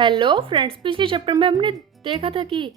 Hello friends, पिछले chapter में हमने देखा था कि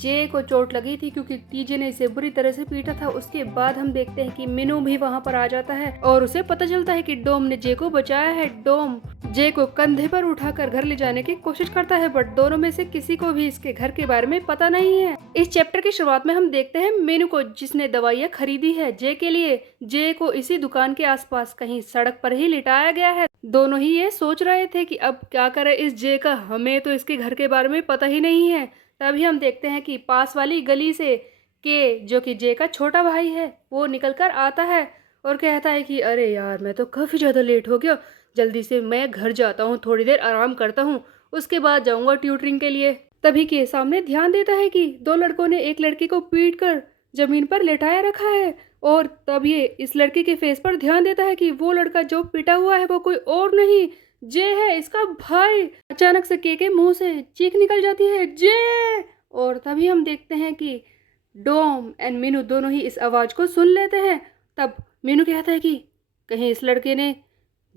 जे को चोट लगी थी क्योंकि टीजे ने इसे बुरी तरह से पीटा था। उसके बाद हम देखते हैं कि मिनू भी वहां पर आ जाता है और उसे पता चलता है कि डोम ने जे को बचाया है। डोम जे को कंधे पर उठाकर घर ले जाने की कोशिश करता है, बट दोनों में से किसी को भी इसके घर के बारे में पता नहीं है। इस चैप्टर की शुरुआत में हम देखते हैं मिनू को, जिसने दवाइयाँ खरीदी है जे के लिए। जे को इसी दुकान के आसपास कहीं सड़क पर ही लिटाया गया है। दोनों ही ये सोच रहे थे कि अब क्या करें इस जे का, हमें तो इसके घर के बारे में पता ही नहीं है। तभी हम देखते हैं कि पास वाली गली से के, जो कि जे का छोटा भाई है, वो निकल कर आता है और कहता है कि अरे यार, मैं तो काफ़ी ज़्यादा लेट हो गया, जल्दी से मैं घर जाता हूँ, थोड़ी देर आराम करता हूँ, उसके बाद जाऊँगा ट्यूटरिंग के लिए। तभी के सामने ध्यान देता है कि दो लड़कों ने एक लड़के को पीट कर जमीन पर लेटाया रखा है। और तब ये इस लड़के के फेस पर ध्यान देता है कि वो लड़का जो पिटा हुआ है वो कोई और नहीं, जे है, इसका भाई। अचानक से के मुंह से चीख निकल जाती है, जे। और तभी हम देखते हैं कि डोम एंड मीनू दोनों ही इस आवाज को सुन लेते हैं। तब मीनू कहता है कि कहीं इस लड़के ने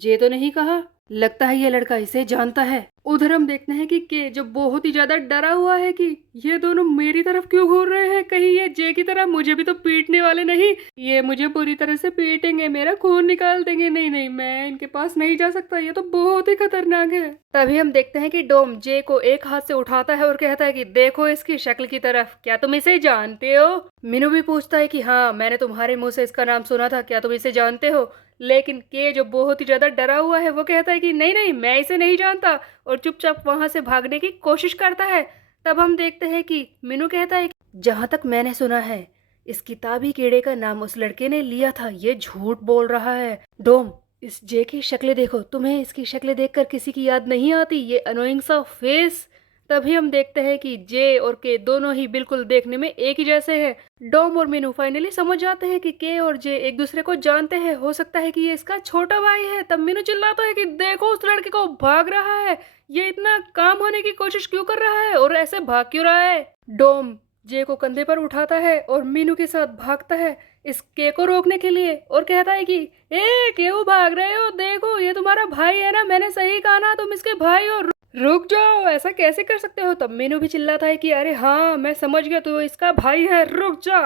जे तो नहीं कहा, लगता है ये लड़का इसे जानता है। उधर हम देखते हैं कि के जो बहुत ही ज्यादा डरा हुआ है कि ये दोनों मेरी तरफ क्यों घूर रहे हैं, कहीं ये जे की तरह मुझे भी तो पीटने वाले नहीं, ये मुझे पूरी तरह से पीटेंगे, मेरा खून निकाल देंगे। नहीं नहीं, मैं इनके पास नहीं जा सकता, ये तो बहुत ही खतरनाक है। तभी हम देखते हैं कि डोम जे को एक हाथ से उठाता है और कहता है कि देखो इसकी शक्ल की तरफ, क्या तुम इसे जानते हो? मीनू भी पूछता है कि हाँ, मैंने तुम्हारे मुंह से इसका नाम सुना था, क्या तुम इसे जानते हो? लेकिन के जो बहुत ही ज्यादा डरा हुआ है वो कहता है कि नहीं नहीं, मैं इसे नहीं जानता, और चुपचाप वहां से भागने की कोशिश करता है। तब हम देखते हैं कि मीनू कहता है कि जहां तक मैंने सुना है, इस किताबी कीड़े का नाम उस लड़के ने लिया था, ये झूठ बोल रहा है। डोम, इस जे की शक्लें देखो, तुम्हें इसकी शक्लें देखकर किसी की याद नहीं आती, ये अनोइंग सा फेस। तभी हम देखते हैं कि जे और के दोनों ही बिल्कुल देखने में एक ही जैसे हैं। डोम और मीनू फाइनली समझ जाते हैं कि के और जे एक दूसरे को जानते हैं, हो सकता है कि ये इसका छोटा भाई है। तब मीनू चिल्लाता है कि देखो उस लड़के को, भाग रहा है, ये इतना काम होने की कोशिश क्यों कर रहा है और ऐसे भाग क्यों रहा है? डोम जे को कंधे पर उठाता है और मीनू के साथ भागता है इस के को रोकने के लिए और कहता है कि ए क्यों भाग रहे हो, देखो ये तुम्हारा भाई है ना, मैंने सही कहा ना, तुम इसके भाई हो, रुक जाओ, ऐसा कैसे कर सकते हो? तब मीनू भी चिल्लाता है कि अरे हाँ, मैं समझ गया, तो इसका भाई है, रुक जा।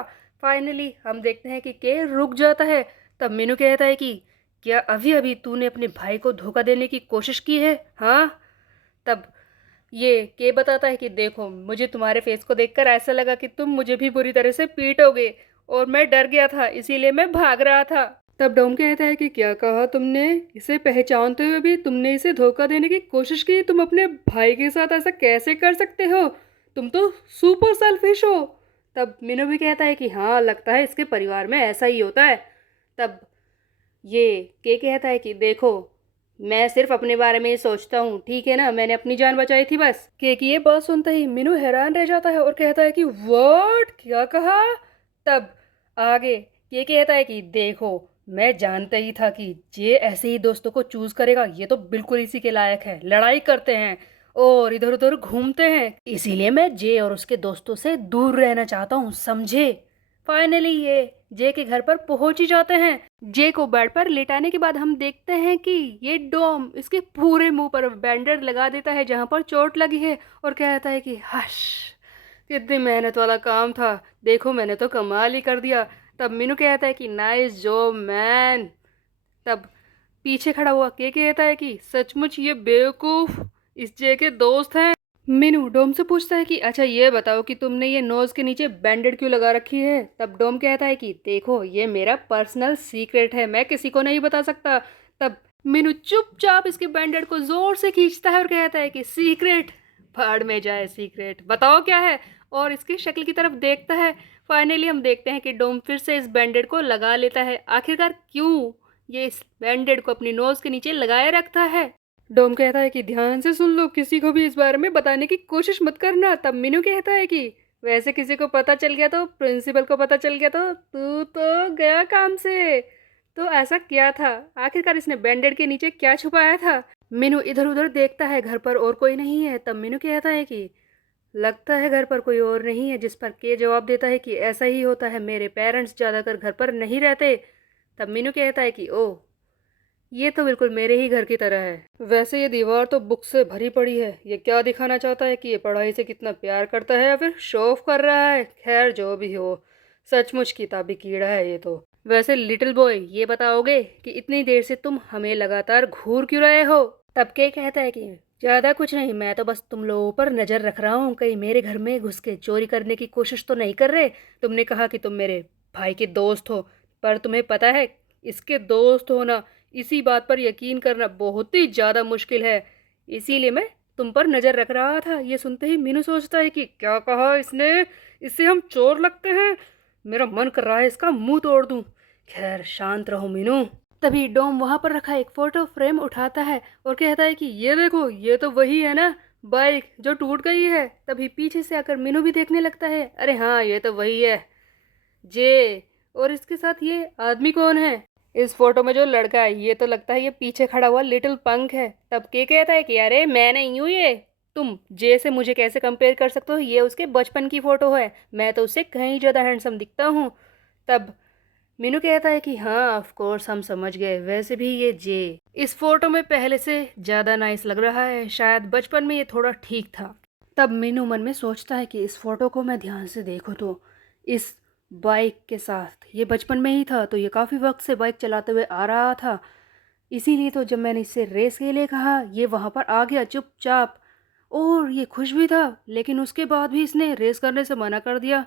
फाइनली हम देखते हैं कि के रुक जाता है। तब मीनू कहता है कि क्या अभी अभी तूने अपने भाई को धोखा देने की कोशिश की है, हाँ? तब ये के बताता है कि देखो, मुझे तुम्हारे फेस को देखकर ऐसा लगा कि तुम मुझे भी बुरी तरह से पीटोगे और मैं डर गया था, इसीलिए मैं भाग रहा था। तब डोम कहता है कि क्या कहा तुमने? इसे पहचानते हुए भी तुमने इसे धोखा देने की कोशिश की? तुम अपने भाई के साथ ऐसा कैसे कर सकते हो? तुम तो सुपर सेल्फिश हो। तब मीनू भी कहता है कि हाँ, लगता है इसके परिवार में ऐसा ही होता है। तब ये के कहता है कि देखो, मैं सिर्फ अपने बारे में ही सोचता हूँ, ठीक है ना, मैंने अपनी जान बचाई थी बस। के की ये बात सुनते ही मीनू हैरान रह जाता है और कहता है कि व्हाट, क्या कहा? तब आगे के कहता है कि देखो, मैं जानता ही था कि ये ऐसे ही दोस्तों को चूज करेगा, ये तो बिल्कुल इसी के लायक है, लड़ाई करते हैं और इधर उधर घूमते हैं, इसीलिए मैं जे और उसके दोस्तों से दूर रहना चाहता हूँ, समझे? फाइनली ये जे के घर पर पहुंच ही जाते हैं। जे को बेड पर लेटाने के बाद हम देखते हैं कि ये डोम इसके पूरे मुंह पर बैंडेड लगा देता है जहां पर चोट लगी है और कहता है कि हश, कितनी मेहनत वाला काम था, देखो मैंने तो कमाल ही कर दिया। तब मीनू कहता है कि नाइस जॉब मैन। तब पीछे खड़ा हुआ के कहता है कि सचमुच ये बेवकूफ इस जे के दोस्त हैं। मीनू डोम से पूछता है कि अच्छा ये बताओ कि तुमने ये नोज के नीचे बैंडेड क्यों लगा रखी है? तब डोम कहता है कि देखो, ये मेरा पर्सनल सीक्रेट है, मैं किसी को नहीं बता सकता। तब मीनू चुपचाप इसके बैंडेड को जोर से खींचता है और कहता है कि सीक्रेट, भाड़ में जाए सीक्रेट, बताओ क्या है? और इसकी शक्ल की तरफ देखता है। फाइनली हम देखते हैं कि डोम फिर से इस बैंडेड को लगा लेता है। आखिरकार क्यों ये इस बैंडेड को अपनी नोज के नीचे लगाए रखता है? डोम कहता है कि ध्यान से सुन लो, किसी को भी इस बारे में बताने की कोशिश मत करना। तब मीनू कहता है कि वैसे किसी को पता चल गया तो, प्रिंसिपल को पता चल गया तो तू तो गया काम से। तो ऐसा क्या था आखिरकार, इसने बैंडेड के नीचे क्या छुपाया था? मीनू इधर उधर देखता है, घर पर और कोई नहीं है। तब मीनू कहता है कि लगता है घर पर कोई और नहीं है, जिस पर के जवाब देता है कि ऐसा ही होता है, मेरे पेरेंट्स ज़्यादातर घर पर नहीं रहते। तब मीनू कहता है कि ओह, ये तो बिल्कुल मेरे ही घर की तरह है। वैसे ये दीवार तो बुक से भरी पड़ी है। ये क्या दिखाना चाहता है कि ये पढ़ाई से कितना प्यार करता है या फिर शो ऑफ कर रहा है? खैर जो भी हो, सचमुच किताबी कीड़ा है ये तो। वैसे लिटिल बॉय, ये बताओगे कि इतनी देर से तुम हमें लगातार घूर क्यों रहे हो? तब के कहता है कि ज्यादा कुछ नहीं, मैं तो बस तुम लोगों पर नजर रख रहा हूँ, कहीं मेरे घर में घुस के चोरी करने की कोशिश तो नहीं कर रहे। तुमने कहा कि तुम मेरे भाई के दोस्त हो, पर तुम्हें पता है इसके दोस्त होना, इसी बात पर यकीन करना बहुत ही ज़्यादा मुश्किल है। इसीलिए मैं तुम पर नज़र रख रहा था। ये सुनते ही मीनू सोचता है कि क्या कहा इसने, इससे हम चोर लगते हैं। मेरा मन कर रहा है इसका मुंह तोड़ दूं। खैर शांत रहो मीनू। तभी डोम वहां पर रखा एक फोटो फ्रेम उठाता है और कहता है कि ये देखो, ये तो वही है ना बाइक जो टूट गई है। तभी पीछे से आकर मीनू भी देखने लगता है। अरे हाँ, ये तो वही है जे। और इसके साथ ये आदमी कौन है? इस फोटो में जो लड़का है ये तो लगता है ये पीछे खड़ा हुआ लिटिल पंक है। तब के कहता है कि अरे मैं नहीं हूँ ये, तुम जे से मुझे कैसे कंपेयर कर सकते हो? ये उसके बचपन की फोटो है, मैं तो उससे कहीं ज़्यादा हैंडसम दिखता हूँ। तब मीनू कहता है कि हाँ ऑफ कोर्स हम समझ गए, वैसे भी ये जे इस फोटो में पहले से ज़्यादा नाइस लग रहा है, शायद बचपन में ये थोड़ा ठीक था। तब मीनू मन में सोचता है कि इस फोटो को मैं ध्यान से देखूँ तो इस बाइक के साथ ये बचपन में ही था, तो ये काफ़ी वक्त से बाइक चलाते हुए आ रहा था। इसीलिए तो जब मैंने इससे रेस के लिए कहा ये वहाँ पर आ गया चुपचाप, और ये खुश भी था, लेकिन उसके बाद भी इसने रेस करने से मना कर दिया।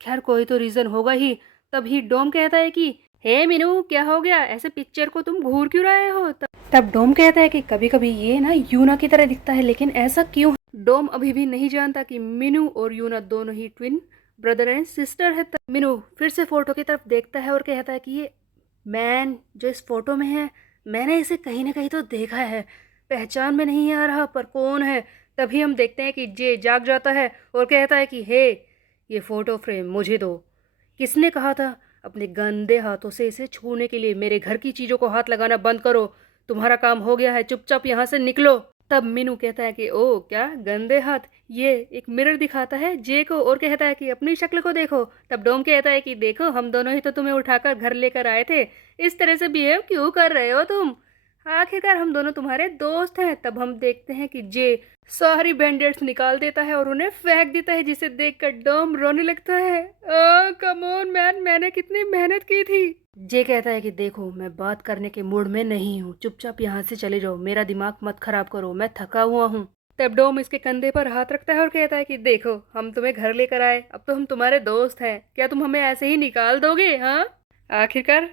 खैर कोई तो रीज़न होगा ही। तभी डोम कहता है कि हे मीनू क्या हो गया, ऐसे पिक्चर को तुम घूर क्यों रहे हो? तब डोम कहता है कि कभी कभी ये ना यूना की तरह दिखता है, लेकिन ऐसा क्यों? डोम अभी भी नहीं जानता कि मीनू और यूना दोनों ही ट्विन ब्रदर एंड सिस्टर है। तब मीनू फिर से फोटो की तरफ देखता है और कहता है कि ये मैन जो इस फोटो में है, मैंने इसे कहीं ना कहीं तो देखा है, पहचान में नहीं आ रहा पर कौन है। तभी हम देखते हैं कि जे जाग जाता है और कहता है कि हे, ये फोटो फ्रेम मुझे दो। किसने कहा था अपने गंदे हाथों से इसे छूने के लिए? मेरे घर की चीज़ों को हाथ लगाना बंद करो, तुम्हारा काम हो गया है, चुपचाप यहाँ से निकलो। तब मीनू कहता है कि ओ क्या गंदे हाथ? ये एक मिरर दिखाता है जे को और कहता है कि अपनी शक्ल को देखो। तब डोम कहता है कि देखो हम दोनों ही तो तुम्हें उठाकर घर लेकर आए थे, इस तरह से बिहेव क्यों कर रहे हो तुम? आखिरकार हम दोनों तुम्हारे दोस्त हैं। तब हम देखते हैं कि जे सारी बैंडेड्स निकाल देता है और उन्हें फेंक देता है, जिसे देखकर डोम रोने लगता है। कम ऑन मैन, मैंने कितनी मेहनत की थी। जे कहता है कि देखो मैं बात करने के मूड में नहीं हूँ, चुपचाप यहाँ से चले जाओ, मेरा दिमाग मत खराब करो, मैं थका हुआ हूँ। तब डोम इसके कंधे पर हाथ रखता है और कहता है कि देखो हम तुम्हें घर लेकर आए, अब तो हम तुम्हारे दोस्त हैं, क्या तुम हमें ऐसे ही निकाल दोगे? हाँ, आखिरकार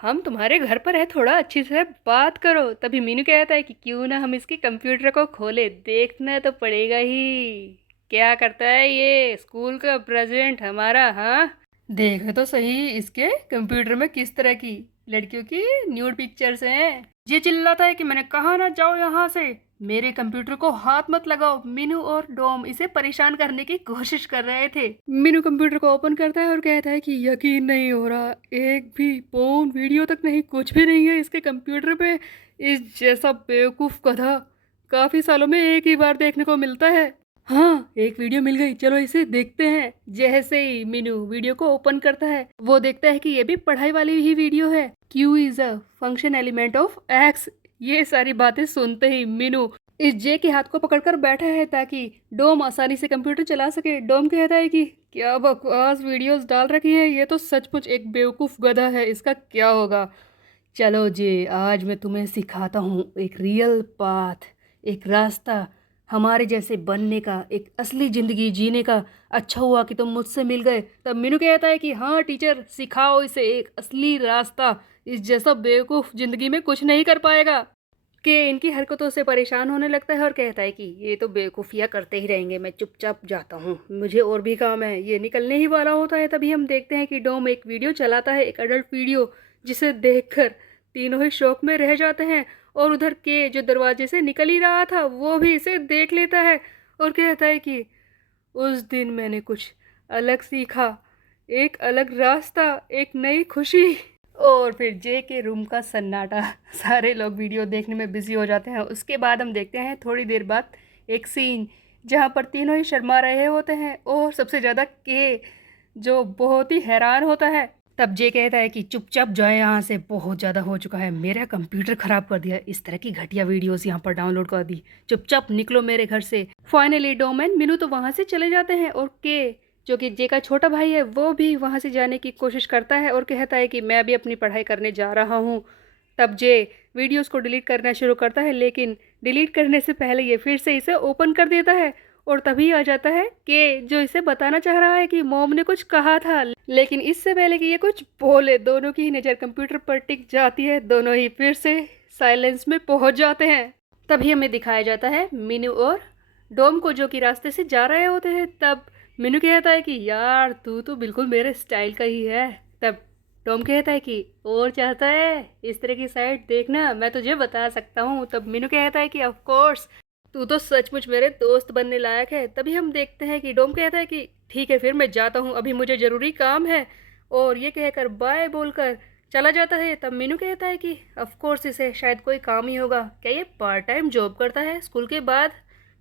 हम तुम्हारे घर पर है, थोड़ा अच्छी से बात करो। तभी मीनू कहता है कि क्यों ना हम इसके कंप्यूटर को खोले, देखना तो पड़ेगा ही क्या करता है ये स्कूल का प्रेसिडेंट हमारा। हाँ, देखे तो सही इसके कंप्यूटर में किस तरह की लड़कियों की न्यूड पिक्चर्स हैं। ये चिल्लाता है कि मैंने कहा ना जाओ यहाँ से, मेरे कंप्यूटर को हाथ मत लगाओ। मीनू और डोम इसे परेशान करने की कोशिश कर रहे थे। मीनू कंप्यूटर को ओपन करता है और कहता है कि यकीन नहीं हो रहा, एक भी पोर्न वीडियो तक नहीं, कुछ भी नहीं है इसके कंप्यूटर पे। इस जैसा बेवकूफ़ गधा काफ़ी सालों में एक ही बार देखने को मिलता है। हाँ, एक वीडियो मिल गई, चलो इसे देखते हैं। जैसे ही मीनू वीडियो को ओपन करता है वो देखता है कि ये भी पढ़ाई वाली ही वीडियो है। Q is a function element of x. ये सारी बातें सुनते ही मीनू इस जे के हाथ को पकड़कर बैठा है ताकि डोम आसानी से कंप्यूटर चला सके। डोम कहता है कि क्या बकवास वीडियोस डाल रखी है, ये तो सचमुच एक बेवकूफ़ गधा है, इसका क्या होगा। चलो जे, आज मैं तुम्हें सिखाता हूँ एक रियल पाथ, एक रास्ता हमारे जैसे बनने का, एक असली ज़िंदगी जीने का। अच्छा हुआ कि तुम मुझसे मिल गए। तब मीनू कहता है कि हाँ टीचर, सिखाओ इसे एक असली रास्ता, इस जैसा बेवकूफ़ ज़िंदगी में कुछ नहीं कर पाएगा। कि इनकी हरकतों से परेशान होने लगता है और कहता है कि ये तो बेवकूफ़ियाँ करते ही रहेंगे, मैं चुपचाप जाता हूँ, मुझे और भी काम है। ये निकलने ही वाला होता है तभी हम देखते हैं कि डोम एक वीडियो चलाता है, एक अडल्ट वीडियो, जिसे देखकर तीनों ही शौक में रह जाते हैं। और उधर के जो दरवाजे से निकल ही रहा था वो भी इसे देख लेता है और कहता है कि उस दिन मैंने कुछ अलग सीखा, एक अलग रास्ता, एक नई खुशी। और फिर जे के रूम का सन्नाटा, सारे लोग वीडियो देखने में बिजी हो जाते हैं। उसके बाद हम देखते हैं थोड़ी देर बाद एक सीन जहाँ पर तीनों ही शर्मा रहे होते हैं और सबसे ज़्यादा के जो बहुत ही हैरान होता है। तब जे कहता है कि चुपचाप जाए यहाँ से, बहुत ज़्यादा हो चुका है, मेरा कंप्यूटर खराब कर दिया, इस तरह की घटिया वीडियोस यहाँ पर डाउनलोड कर दी, चुपचाप निकलो मेरे घर से। फाइनली डोम एंड मीनू तो वहाँ से चले जाते हैं और के जो कि जे का छोटा भाई है वो भी वहाँ से जाने की कोशिश करता है और कहता है कि मैं भी अपनी पढ़ाई करने जा रहा हूँ। तब जे वीडियोस को डिलीट करना शुरू करता है, लेकिन डिलीट करने से पहले ये फिर से इसे ओपन कर देता है और तभी आ जाता है कि जो इसे बताना चाह रहा है कि मॉम ने कुछ कहा था, लेकिन इससे पहले कि ये कुछ बोले दोनों की ही नज़र कंप्यूटर पर टिक जाती है, दोनों ही फिर से साइलेंस में पहुंच जाते हैं। तभी हमें दिखाया जाता है मीनू और डोम को जो कि रास्ते से जा रहे होते हैं। तब मीनू कहता है कि यार तू तो बिल्कुल मेरे स्टाइल का ही है। तब टॉम कहता है कि और चाहता है इस तरह की साइड देखना, मैं तुझे बता सकता हूँ। तब मीनू कहता है कि ऑफ कोर्स तू तो सचमुच मेरे दोस्त बनने लायक है। तभी हम देखते हैं कि डोम कहता है कि ठीक है फिर मैं जाता हूँ, अभी मुझे ज़रूरी काम है, और ये कहकर बाय बोलकर चला जाता है। तब मीनू कहता है कि ऑफ कोर्स इसे शायद कोई काम ही होगा, क्या ये पार्ट टाइम जॉब करता है स्कूल के बाद,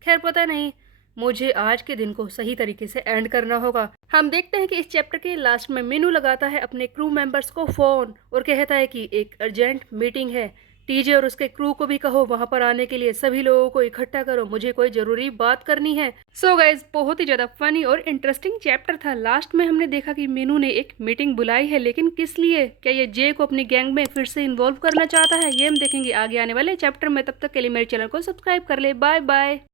खैर पता नहीं, मुझे आज के दिन को सही तरीके से एंड करना होगा। हम देखते हैं कि इस चैप्टर के लास्ट में मीनू लगाता है अपने क्रू मेंबर्स को फ़ोन और कहता है कि एक अर्जेंट मीटिंग है, टीजे और उसके क्रू को भी कहो वहां पर आने के लिए, सभी लोगों को इकट्ठा करो, मुझे कोई ज़रूरी बात करनी है। सो गाइज बहुत ही ज़्यादा फनी और इंटरेस्टिंग चैप्टर था। लास्ट में हमने देखा कि मीनू ने एक मीटिंग बुलाई है, लेकिन किस लिए, क्या ये जे को अपनी गैंग में फिर से इन्वॉल्व करना चाहता है, ये हम देखेंगे आगे आने वाले चैप्टर में। तब तक के लिए मेरे चैनल को सब्सक्राइब कर ले। Bye bye.